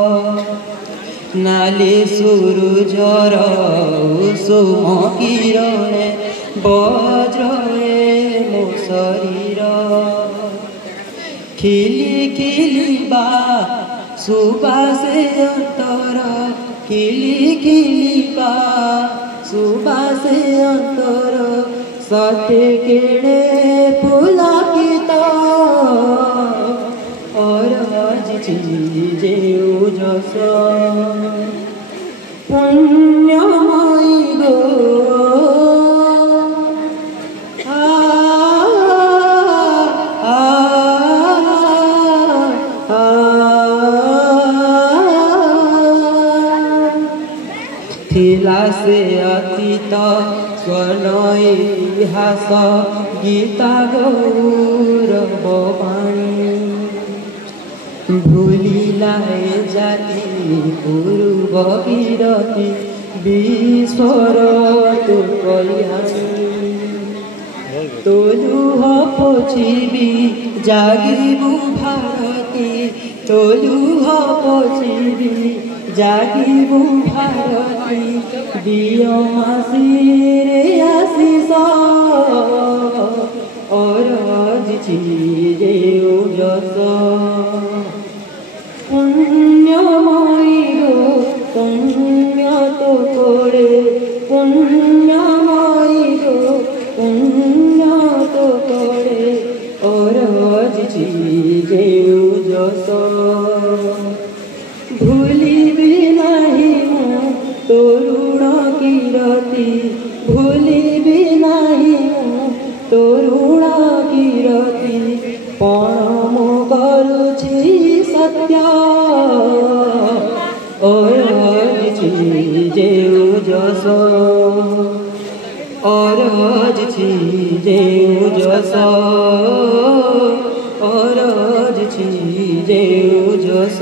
नाली सूरजर सुम किरणे बज्रे मो शरीर खिली खिलिबा सुबासे अंतर खिली खिलिबा सुबासे अंतर सते केड़े पुलकित और जे ओजस पुण्यमयी गो थिला से अतीत स्वर्ण इतिहास गीता गौरव वाणी भूलिला जाति पूर्व कीरति विश्वर तो कल्याणी तो लुह पोछिबी जागिबु भारती तो लुह पोछिबी जागिबु भारती दियो मासीरे आशीष और जे ओजस पुण्यमयी गो पुण्य तो करे पुण्यमयी गो पुण्य तो करे और जे ओजस भूलिबी नहीं मु तोरुण कीरति भूलिबी नहीं मु तोरुण कीरति पण मु करुछि सत्य और जे ओजस और जे ओजस और जे ओजस